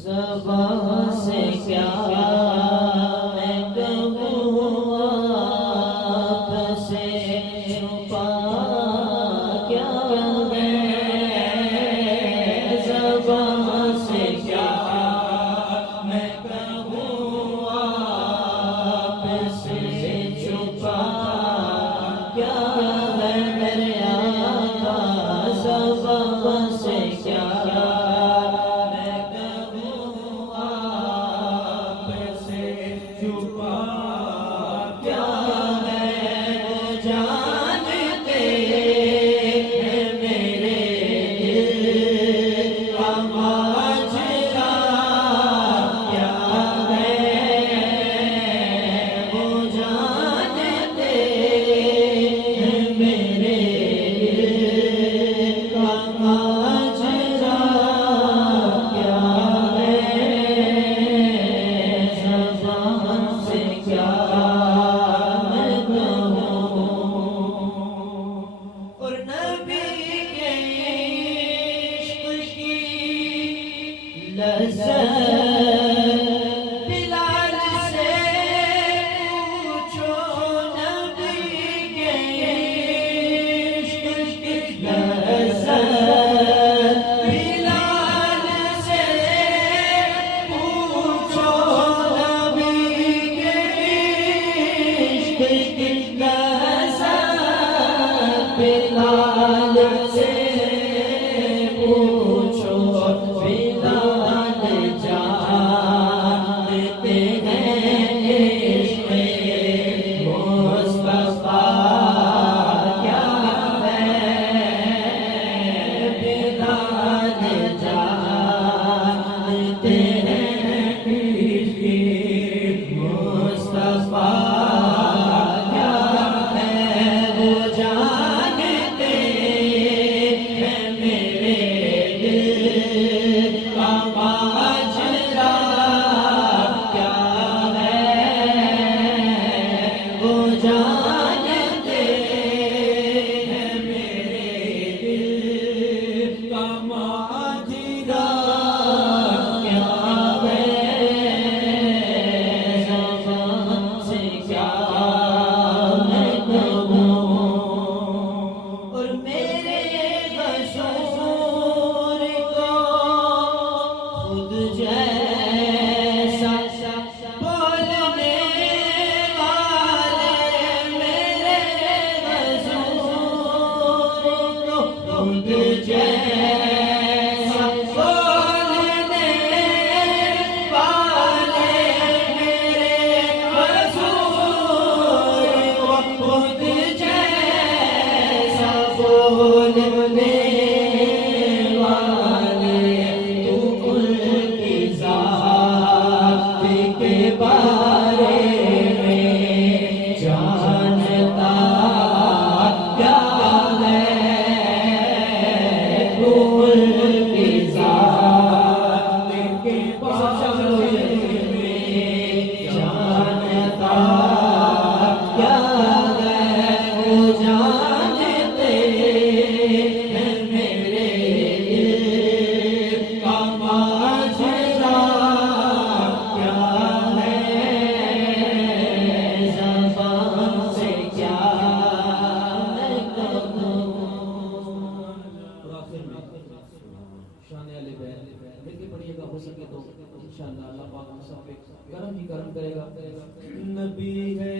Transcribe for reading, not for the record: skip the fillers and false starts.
ज़बां से क्या मैं कहूँ आपसे छुपा क्या है। ज़बां से क्या मैं कहूँ आपसे छुपा क्या है मेरे आका। ज़बां से क्या बिलाल से पूछो नबी के इश्क की लज़्ज़त। बिलाल से पूछो नबी के इश्क की लज़्ज़त। बिलाल से पूछो बिलाल जानते हैं इश्क़ मुस्तफ़ा क्या है। बिलाल जानते हैं इश्क़ मुस्तफ़ा क्या है। वो जानते हैं मेरे दिल का माजरा क्या है। वो जानते हैं मेरे दिल का माजरा क्या है। ज़बां से क्या मैं कहूँ और मेरे कसूर को खुद जैसा बोलने वाले मेरे कसूर को खुद जैसा बोलने वाले मेरे कसूर को खुद जैसा बोलने वाले तू उनकी ज़ात के बारे में जानता क्या है। तू उनकी ज़ात के बारे में जानता क्या है। वो जानते हैं मेरे दिल का माजरा क्या है। ज़बां से क्या मैं कहूँ। शान अली बहन लेके पढ़िएगा, हो सके तो इंशाअल्लाह अल्लाह पाक हम सब पे करम ही करम करेगा। नबी है